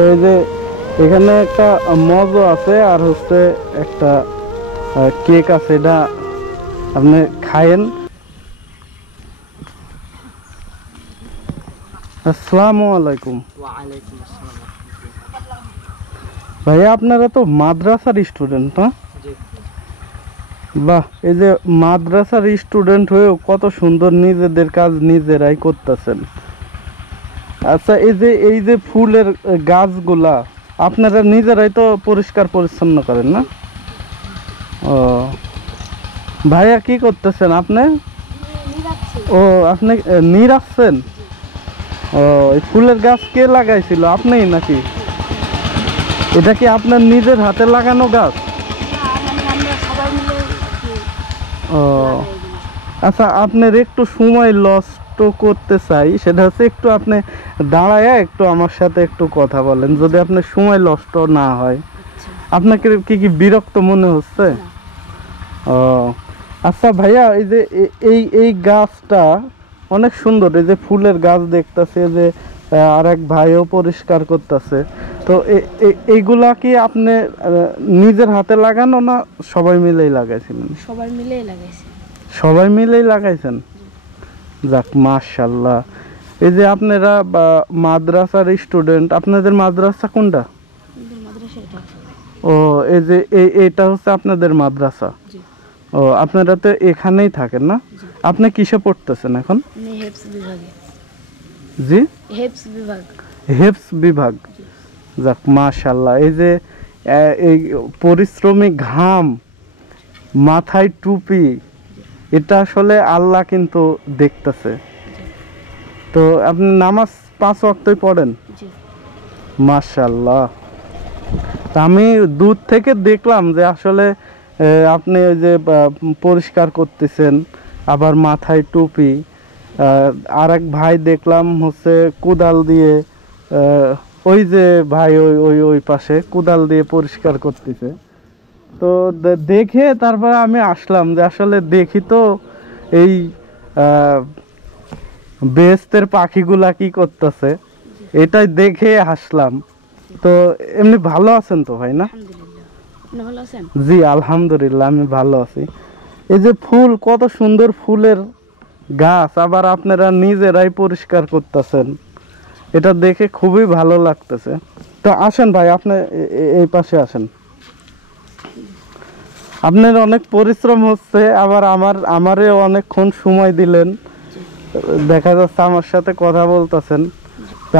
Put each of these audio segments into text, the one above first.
তো এই যে এখানে একটা মজও আছে আর হচ্ছে একটা কেক আছে, এটা আপনি খায়েন। আসসালামু আলাইকুম। ওয়ালাইকুম আসসালাম। ভাইয়া আপনারা তো মাদ্রাসার স্টুডেন্ট না? জি। বাহ, এই যে মাদ্রাসার স্টুডেন্ট হয়েও কত সুন্দর নিজেদের কাজ নিজেরাই করতেছেন। আচ্ছা, এই যে ফুলের গাছগুলা আপনারা নিজেরাই তো পরিষ্কার পরিচ্ছন্ন করেন না? ও ভাইয়া, কি করতেছেন আপনি? ও আপনি নিরাচ্ছেন? ও, এই ফুলের গাছ কে লাগাইছিল, আপনিই নাকি? এটা কি আপনার নিজের হাতে লাগানো গাছ? ও আচ্ছা, আপনার একটু সময় নষ্ট করতে চাই, সেটা হচ্ছে একটু আপনি দাঁড়ায় একটু আমার সাথে একটু কথা বলেন, যদি আপনার সময় নষ্ট না হয়। আপনাকে কি বিরক্ত মনে হচ্ছে? ও আচ্ছা ভাইয়া, এই যে এই গাছটা অনেক সুন্দর, এই যে ফুলের গাছ দেখতেছে, যে আরেক ভাইও পরিষ্কার করতেছে, তো এইগুলা কি আপনি নিজের হাতে লাগানো না সবাই মিলেই লাগাইছিলেন? সবাই মিলেই লাগাইছি। সবাই মিলেই লাগাইছেন? যাক, মাশাআল্লাহ। এই যে আপনারা মাদ্রাসার স্টুডেন্ট, আপনাদের মাদ্রাসা কোনটা? ও এই যে এইটা হচ্ছে আপনাদের মাদ্রাসা? ও আপনারা তো এখানেই থাকেন না? আপনি কিসে পড়তেছেন এখন? হেফজ বিভাগে। জি, হেফজ বিভাগ। হেফজ বিভাগ। যাক, মাশাআল্লাহ। এই যে এই পরিশ্রমী ঘাম, মাথায় টুপি, এটা আসলে আল্লাহ কিন্তু দেখতেছে। তো আপনি নামাজ 5 ওয়াক্তই পড়েন? মাশাআল্লাহ। আমি দূর থেকে দেখলাম যে আসলে আপনি ওই যে পরিষ্কার করতেছেন, আবার মাথায় টুপি। আর এক ভাই দেখলাম হচ্ছে কোদাল দিয়ে, ওই যে ভাই ওই পাশে কোদাল দিয়ে পরিষ্কার করতেছে। তো দেখে তারপরে আমি আসলাম, যে আসলে দেখি তো এই বেহেশতের পাখিগুলা কি করতেছে, এটাই দেখে আসলাম। তো এমনি ভালো আছেন তো ভাই? না? জি আলহামদুলিল্লাহ, আমি ভালো আছি। এই যে ফুল, কত সুন্দর ফুলের গাছ, আবার আপনারা নিজেরাই পরিষ্কার করতেছেন, এটা দেখে খুবই ভালো লাগতেছে। তো আসেন ভাই, আপনি এই পাশে আসেন। আপনার অনেক পরিশ্রম হচ্ছে, আবার আমারে অনেকক্ষণ সময় দিলেন, দেখা যাচ্ছে আমার সাথে কথা বলতেছেন।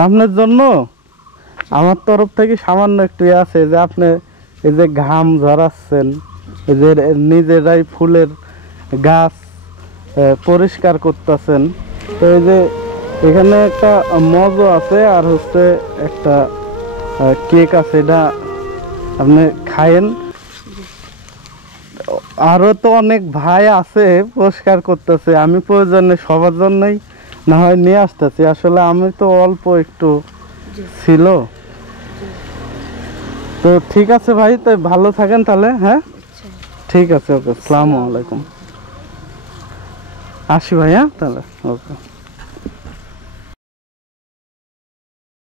আপনার জন্য আমার তরফ থেকে সামান্য একটু আছে, যে আপনি এই যে ঘাম ঝরাচ্ছেন, এই যে নিজেরাই ফুলের গাছ পরিষ্কার করতেছেন, তো এই যে এখানে একটা মজও আছে আর হচ্ছে একটা কেক আছে, এটা আপনি খায়েন। আরো তো অনেক ভাই আছে পরিষ্কার করতেছে, আমি প্রয়োজনে সবার জন্যই না হয় নিয়ে আসতেছি, আসলে আমি তো অল্প একটু ছিল। তো ঠিক আছে ভাই, তাই ভালো থাকেন তাহলে। হ্যাঁ ঠিক আছে, ওকে, আসসালামু আলাইকুম। আসি ভাইয়া তাহলে, ওকে।